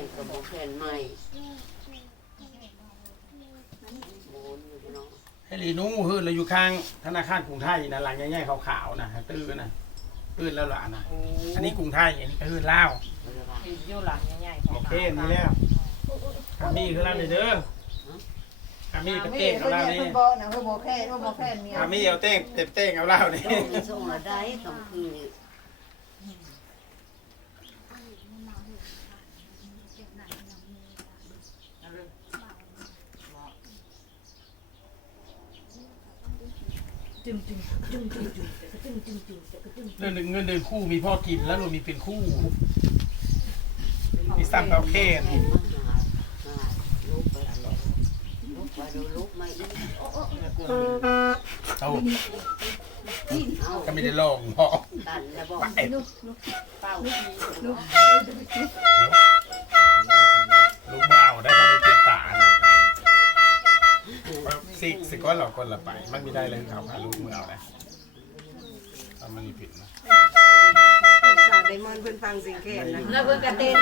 นกับโบแคนใหม่โบนอยู่เนาะเฮลีนูฮือเราอยู่ข้างธนาคารกรุงไทยนะหลังใหญ่ๆขาวๆนะตื้อนะตื้นแล้วหลานนะอันนี้กรุงไทยอันนี้ตื้นเล่าอยู่หลังง่าวๆโอเคนี่แล้วคามี่คือเราเด้อคามี่ก็เต้งเอาเล่านี่คามี่เอาเต้งเต็มเต้งเอาเล่านี่ส่งมาได้องคืน เงินหนึ่งเงินเดือนคู่มีพ่อกินแล้วรวมมีเป็นคู่มีสร้างเอาแค่นี้เอ้าก็ไม่ได้ลองพ่อตัแล้บป สิสิก้อนเราคนละไป มันไม่ได้เลยเขาพาลูกมือเอาแหละถ้ามันมีผิดนะสาวไดมอนเพื่อนฟังเสิงแขนนะแล้เพื่อนกระเต้น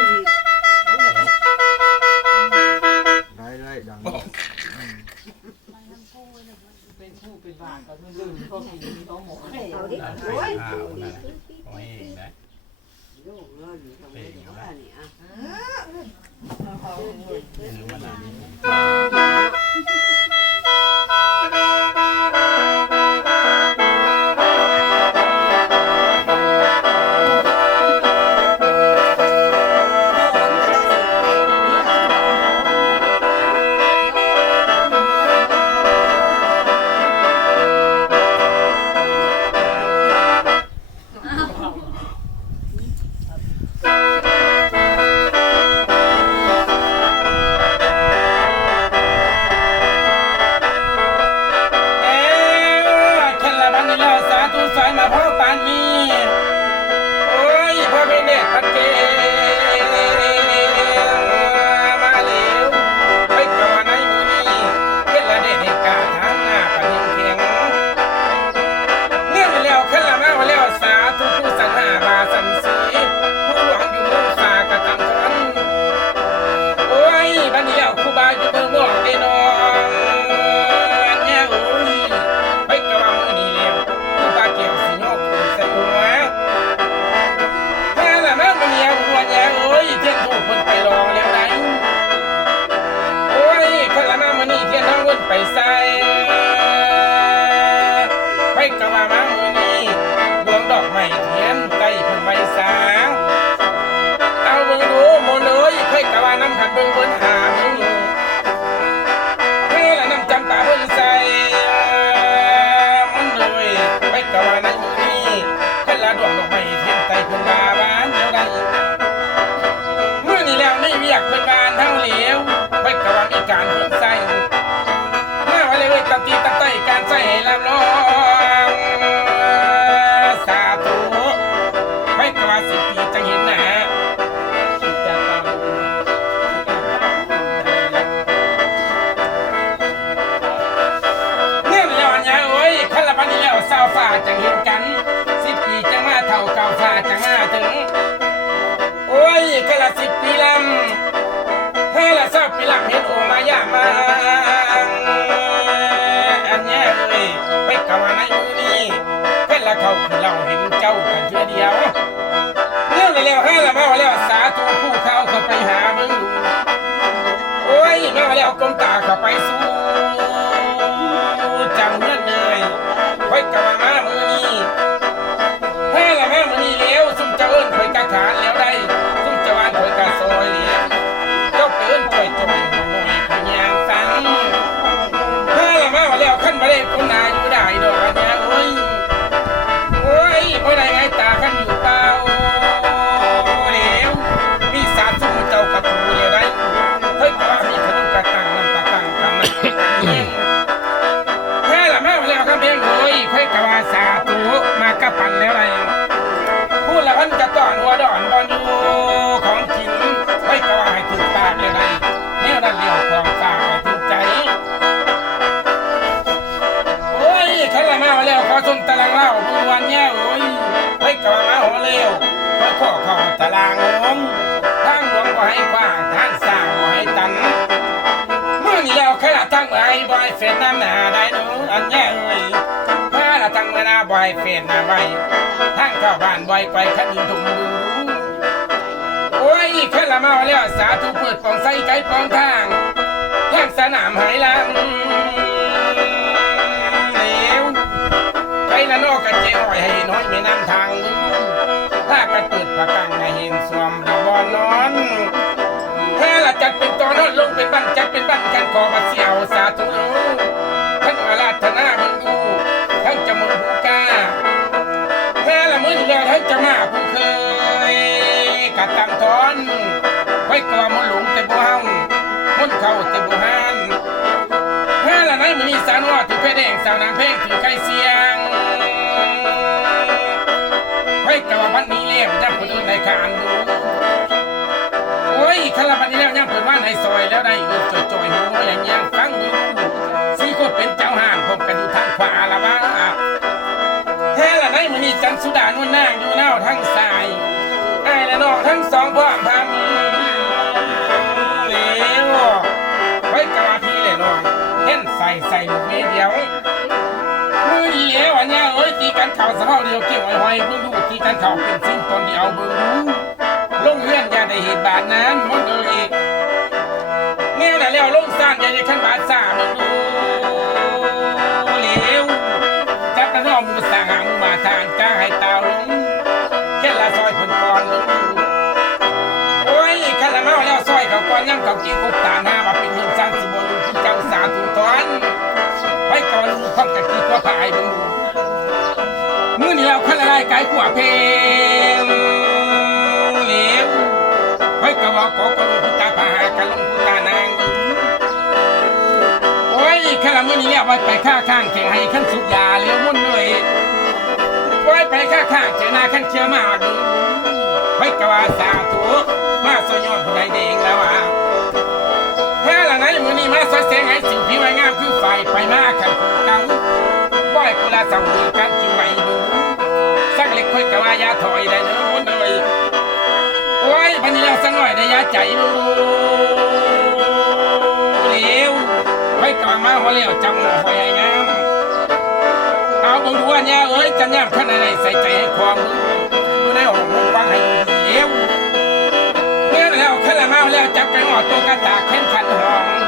ได้ได้ดังบอกเขาดิใส่โอ้ยข้าวนะโอ้ยเองนะเองนะเนื้อมันอะไร แล้วข้าละมาแล้วสาธุผู้เขาเข้าไปหามึงโอ้ยมาแล้วกลมตาเข้าไปสู้ มทางหลวงบ่ให้กว้าท่านสร้างไว้ตันเมื่อนี้แล้วขนาดทางไว้บ่ให้เฟดน้ำหนาได้หนูอันแย่เอ้ยมาละทางเวลาบ่ให้เฟนหน้าใบท่างเข้าบ้านบ่ให้ไปขันดินถุงมือโอ้ยขนาดมาแล้วสาธุเปิดปองใส่ใจปองทางทางสนามหายลังเหลวใจละนอกกันเจ้าหอยให้น้อยเม call my าวสะเภเดียวเกี่ยวไอ้หอยเบิ่งดูที่การเขาเป็นซึ่งตอนเดียวเบิ่งดูลงเลื่อนอย่าได้เหตุบาดนั้นมันก็ เพลงเลียงไว้กะว่ากลุงพุตาพหากะลุงพุตานางโอ้ยขลังมื่อนี้เอาไว้ไปข้าข้างเขีงให้ขั้นสุกยาเลี้ยวมุ่นเลยไว้ไปข้าข้างเขีนาขั้นเชื่อมากไว้กะว่าสาธุมาสยองผู้ใดเด้งแล้วอะแค่หลังนั้นมื่อนี้มาสดแสงให้สิ่งพิมไวงามคือไฟไฟมากขันกังบ่อยกุลาสังเวียนกันที่ไว ล็กค่อยกะว่ายาถอยได้เนื้อบุญเลยโอ้ยพันยังสักหน่อยได้ยาใจรู้เลี้ยวค่อยกลางมาหัวเลี้ยวจังหน่อยให้งเอาบงดูว่าเนี่ยเอ้ยจะเนี่ยขนาดไหนใส่ใจให้ความรู้ได้ออกมุมฟังให้เลี้ยวเมื่อแล้วขนาดมาแล้วจับไปหัวตัวกระตาเข้มขันหอง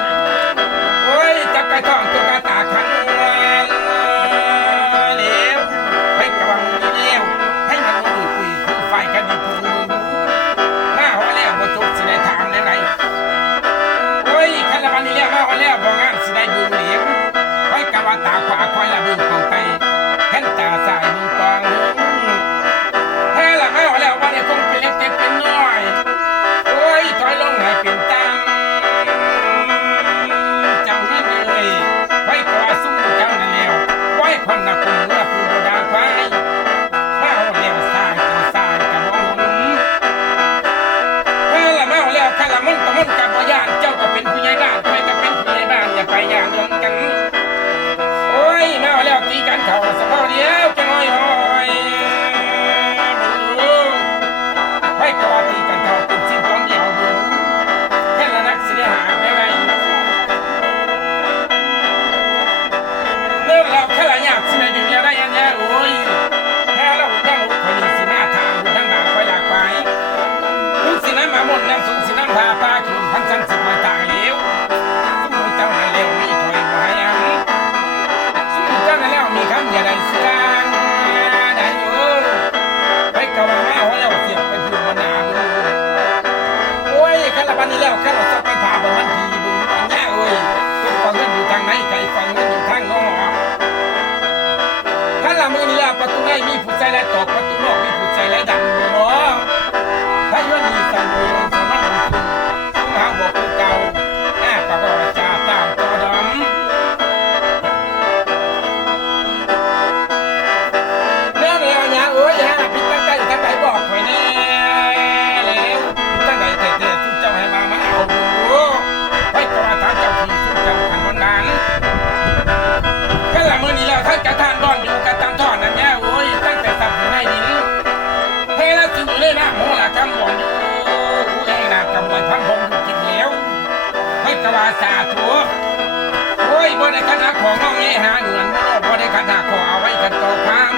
น้องเอหาเงินไม่ได้พอได้ขัดหาขอเอาไว้กันต่อพัง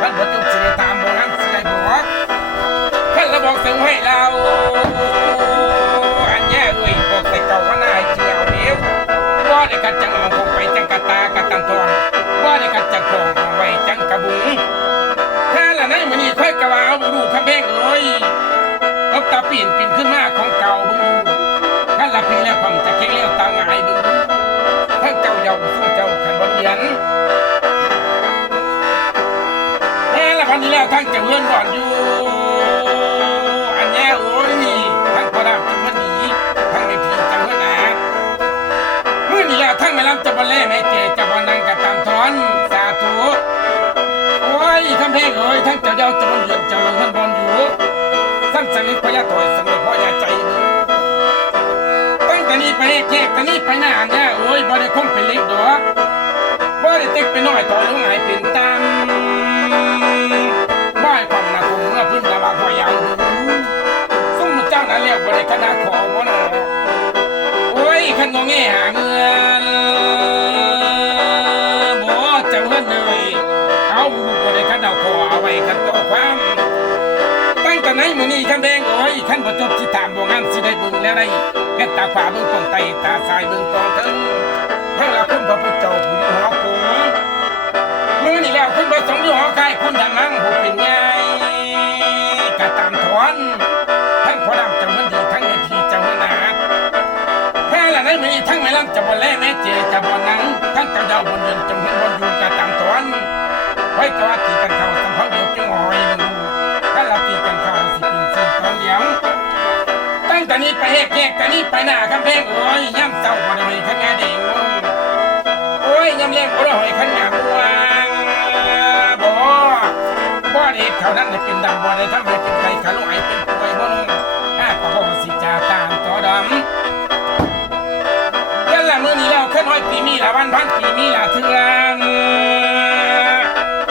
ท่านบรรจุ๊สิริตามโบราณสิได้บอกท่านระบอกเสียงให้เรา งแต่นี้ไปแขกตอนี้ไปหน้าอันแย่โอ้ยบ่ได้คงเป็นเล็กดอกบ่ได้เต็กไปน้อยต่อลงหายเป็นตาม ตั้งไหนมื้อนี้คันแดงโอ้ยคันบ่จบสิถามบ่งามสิได้เบิ่งแล้วได้แก่ตาขวาเบิ่งตรงไตตาซ้ายเบิ่งตรงถึงทั้งละคุณพระพุทธเจ้าผู้อยู่หอคงมือนี่แล้วคุณพระสงฆ์อยู่หอคายคุณดังมั่งผู้เป็นไงกะตามถอนทั้งพอดำจังมันดีทั้งเอพีจังมันอาดแค่ละนั้นมีทั้งไม่ลำจะบ่แลแม่เจจะบ่นังทั้งเจ้าเยาบนเดินจังมันบนอยู่กะตามถอนไว้กว่าตีกันเข้าสัมผัสเดียวจังหอย ตั้งแต่นี้ไปแหกแยกต่นี้ไปหน้าคำแพงโอ้ยย่ำเจ้าบ่ได้ขันงาเด้งโอ้ยย่ำแรงบ่ได้ขันงาบวงบ่บ่ได้เท่านั้นได้เป็นดำบ่ได้ทำให้เป็นไข่ขาลอยเป็นป่วยบ่ลงอ้าปะโหสิจาตามต่อดำยันละมื้อนี้แล้วขึ้นห้อยปีมีละวันพันปีมีละเทือน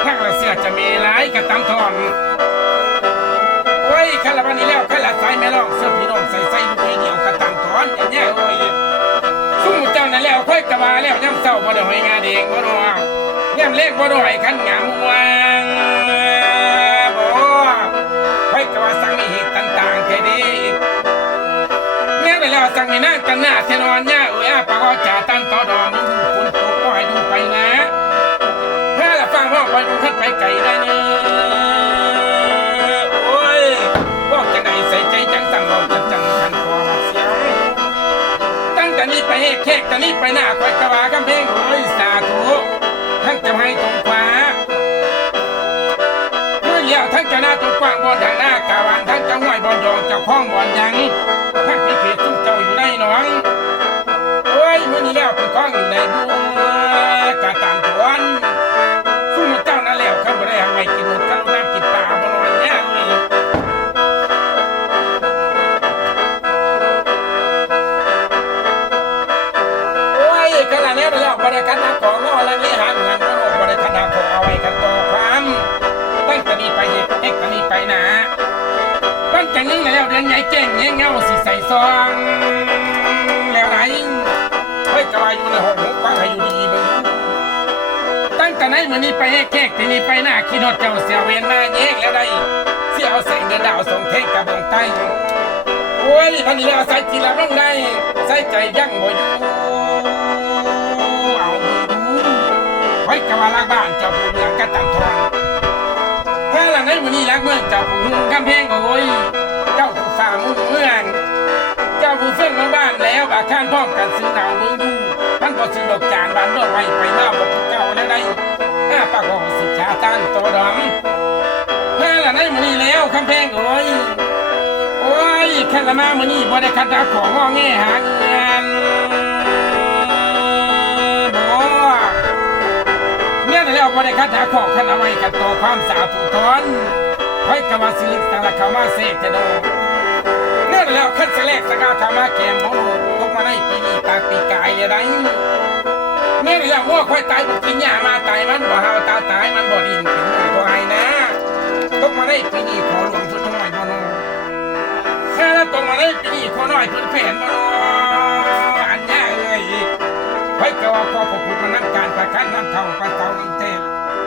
ทั้งละเสือจะมีหลายกระตำทอนโอ้ยขันละวันนี้แล้ว ขันละใส่แม่ลองเสื้อพี่น้องใส่ใส่ลูกเดียวกระตังถอนอย่เงี้ยโอ้ยซุ่มเจ้านั่นแล้วค่อยกระบาแล้วย่ำเศร้าบ่ได้หอยงาเด็กบ่ดอกย่ำเล็กบ่ได้อยขันงาม ตะนี้ไปหน้าคอยกระวากำเพงโอ้ยสาธุทั้งจะให้ตรงขวาเมื่อเลี้ยวทั้งจะหน้าตรงกว้างบนทางหน้ากาวันทั้งจะห้วยบอลยองจะคล้องบอลยังทั้งพิเศษจุ้มเจ้าอยู่ในหนองโอ้ยเมื่อนี้แล้วเป็นข้องอยู่ในบัว นี้แล้วเดือนใหญ่เจ้งเงี้ยเงาสิใส่ซองแล้วไหนเฮ้ยกระวายอยู่ในห้องหกฟังให้อยู่ดีๆมึงตั้งแต่ไหนมือนี้ไปเฮ็ดเค้กที่นี้ไปหน้าขี้รถเจ้าเสียเวนมาแยกแล้วได้เสียเอาแสงเดือนดาวส่งเทกกับดวงใต้โอ้ยพันนี้แล้วใส่จีละลงได้ใส่ใจยั่งบ่อยู่เอาดูไว้กะว่าลากบ้านเจ้าผู้เมืองกะตำทองถ้าหลังในมื้อนี้รักเมืองเจ้าผู้กำแพงโอ้ย มุงเมืองเจ้าผู้เฟื่องมาบ้านแล้วบาข้านพร้อมกันซื้อหนาวเมืองดูมันบ่ซื้อดอกจานบานดอกไว้ไปหน้าบ่คือเก่าแล้วได้ห้าปากของสิจาตานตัวดำถ้าลังในมื้อนี้แล้วกำแพงโอ้ยโอ้ยแค่ละมามือนี้บ่ได้คัดเอาของงอแงหาเงินบ่เนี่ยนั่นแล้วบ่ได้คัดหาของคันเอาไว้กันต่อความสาธุทนไว้กะว่าสิลิกตะละขามาเสกจะดอก นแล้วคัดสแลกสกาเข้ามาแกมบ่ตกมาในปีนี้ตาปีกายเลยได้เนี่ยนั่นแล้ววัวควายตายกินหญ้ามาตายมันบ่เฮาตาตายมันบ่ดินเป็นหมู่ตัวไห้นะตกมาในปีนี้ขอหลวงพุทธน้อยบ่นแค่แล้วตรงมาได้ปีนี้คนน้อยเพิ่นแผนมาเนอันนี้เอ้ยเฮ้ก็ว่าพอพระพุทธมันนั่งการประกันน้ำเท่าประเท่าน้ำเทพ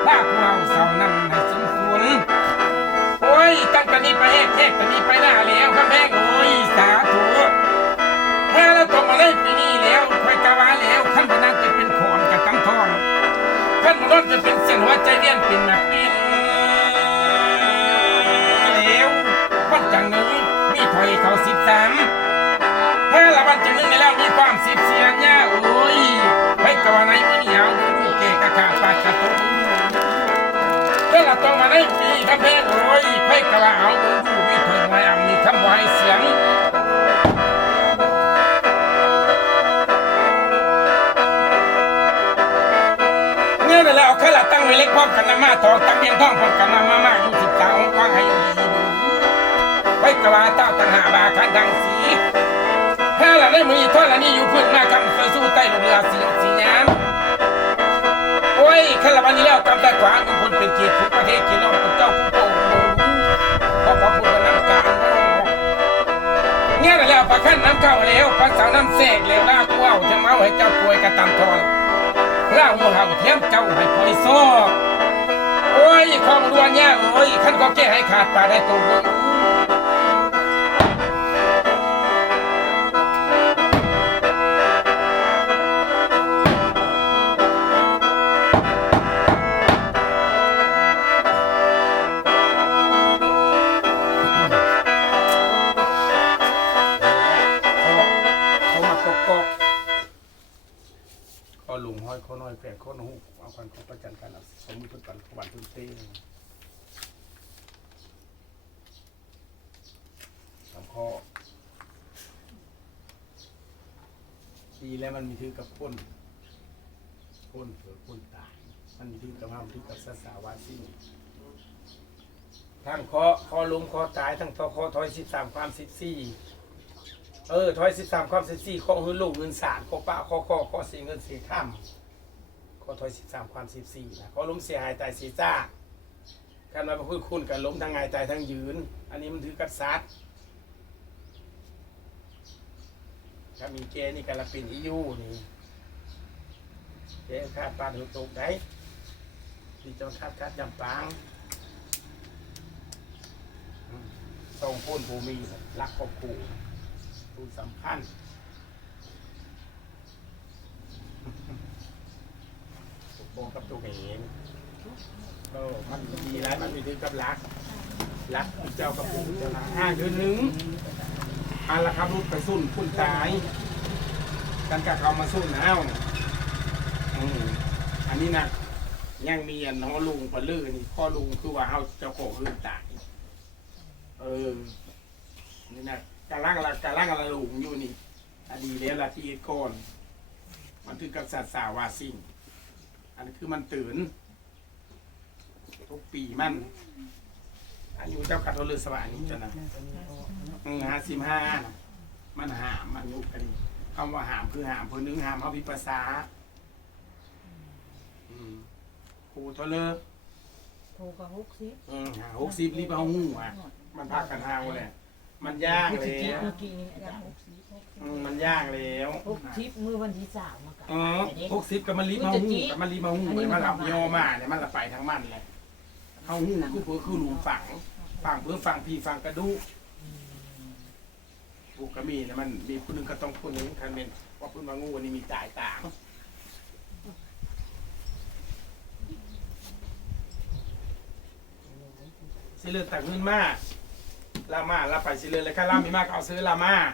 ลากเมาเสานั้นให้สมควรโอ้ยตั้งแต่นี้ไปแหกแหกแต่นี้ไปหน้าแล้วข้าแพง สาธุแพ้แล้วตกมาได้ปีนี้แล้วคอยกะว่าแล้วขั้นพนักจะเป็นขอนกับตั้งทองขั้นรถจะเป็นเส้นหัวใจเวียนเป็นมาเป็นแล้ววันจังหนึ่งมีถอยเขาสิบสามแพ้ละวันจังหนึ่งในแล้วมีความสิบเสียเนี่ยโอ้ยไปก่อนไหนมือเหนียวผู้เกะกะกะปากกะตุกเรื่องละตรงมาได้ปีข้าแพงโอ้ยไปกะว่าเอาเงินผู้มีถอยไว้อ่ำมีคำว่าให้เสียง ตั้งไว้เล็กพร้อมกันนะมาทองตั้งเบียงท้องพร้อมกันนะมามาอยู่สิบสามกว้างให้ดีไว้กะว่าเต้าตังหาบาคันดังสีแค่ละได้มือท่อละนี่อยู่พื้นหน้ากำเคยสู้ใต้ลงเรือสีออกสีน้ำโอ้ยแค่ละวันนี้แล้วกำได้ขวาคุณพลเป็นเกียรติประเทศเกียรติน้องเจ้าผู้โตขอขอบคุณน้ำการเงี้ยแล้วปลาขั้นน้ำเข้าแล้วปลาสาวน้ำแสกแล้วลากว่าวจะเมาให้เจ้าป่วยกระตำทอนล่าหัวเห่าเทียมเจ้าให้คอยซ้อ โอ้ยของดวนเนี่ยโอ้ยขันก็แก้ให้ขาดตาได้ตัว เอาควันของประจันกันเอาสมมติทุกปันวันทุนเต้สามข้อดีแล้วมันมีถือกับคนคนเผื่อคนตาย มันมีถือกับห้ามถือกับสสาวาสิ่งทั้งข้อข้อลุงข้อตายทั้งทอข้อถอยสิบสามความสิบสี่เออถอยสิบสามความสิบสี่ข้อหื้อลูกเงินสารข้อป้าข้อข้อข้อสี่เงินสี่ข้าม ข้อถอยสิบสามความสิบสี่นะข้อล้มเสียหายตายเสียจ้าการมาพูดคุณกันล้มทั้งไงตายทั้งยืน อันนี้มันถือกัดซัดถ้ามีเกนี่กันละป็นอียูนี่เกคาดปลาถูกตกได้ดีจนคาดคาดจำปางอืมส่งพ้นภูมิรักครอบครัวผู้สำคัญ ปกป้องกับตัวเองก็มันดีแล้วมันมีถึงกับรัก รักเจ้ากับผู้เจ้านะห้าเดือนหนึ่งอันละครับรุดไปสุ่นคุณตายกันกับเขามาสุ่นเอาอืมอันนี้นะยังมีอันน้องลุงปลื้อนี่พ่อลุงคือว่าเขาเจ้าของลืมตายเออนี่นะกาล่างละกาล่างละลุงอยู่นี่อันนี้แล้วละที่ก่อนมันถึงกับสัตว์สาวาสิ่ง นนี้คือมันตื่น ทุกปีมันอายุเจ้ากัดโทรสวรรค์นี่จ้ะนะอืมห้าสิบห้ามันหามมันยุกันคำว่าหามคือหามเพื่อนึงหามเขาพิภาษาอืมครูเทเลอโทรกับฮุกซิอืมหาหกสิบรีบเอาหูอะมันพากันหาวเลย มันยากแล้วเมื่อกี้นี่อาจารย์ฮุกซิอืมมันยากแล้วฮุกทิปมือวันที่สามมากันอ๋อหกสิบกับมันรีบเอาหูกับมันรีบเอาหูเลยมันหลับโยมาเนี่ยมันหลับไปทั้งมันเลยเอาหูคือเพื่อคือหลุมฝังฝังเพื่อฝังพี่ฝังกระดูกผูกกระมีเนี่ยมันมีคนหนึ่งก็ต้องคนหนึ่งคันเป็นว่าเพื่อนมางูวันนี้มีจ่ายต่างสิเลือกแต่เงินมาก ลามาลาไปสิเลือเลยค่ะลามีมากเอาซื้อลามา